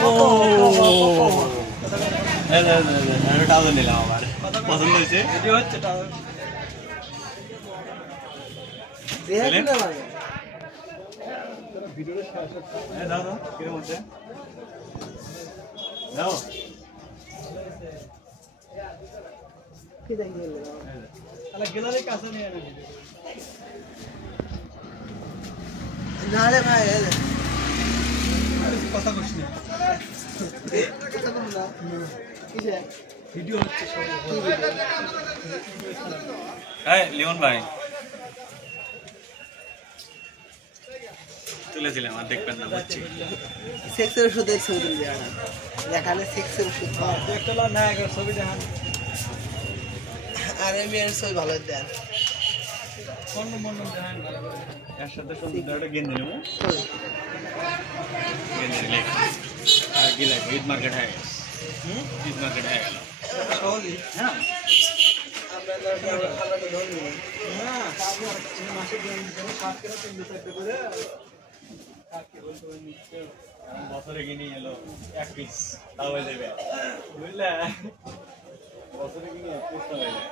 ও টাকা নিলাম আবার পছন্দ হয়েছে দাও গ্যালারির কাছে নিয়ে নারে ভাই কথা কইছ না কথা বল না কিসে ভিডিও হচ্ছে সব এই লিওন ভাই তুলেছিলাম আর দেখবেন না বুঝছি সেক্সের ওষুধ এই ছবি তুলে দেওয়া দেখালে সেক্সের ওষুধ একটা না একবার ছবি দেখান আরে মেয়ের ছবি ভালো দেন কোন মন দেখান ভালো করে এর সাথে সুন্দর একটা গেঞ্জি নেব গেঞ্জি লেখ আর কি লাগে ঈদ মার্কেট है ঈদ মার্কেট है সহজই হ্যাঁ আমরা ধরে নিব না তারপর মাসে দিন ধরে 7 করে 3 চারটে করে কাকে বলতে নিচ্ছে বছরে কিনে এলো এক পিস তাও হয়ে যাবে বুঝলে বছরে কিনে এক পিস তাও হয়ে যায়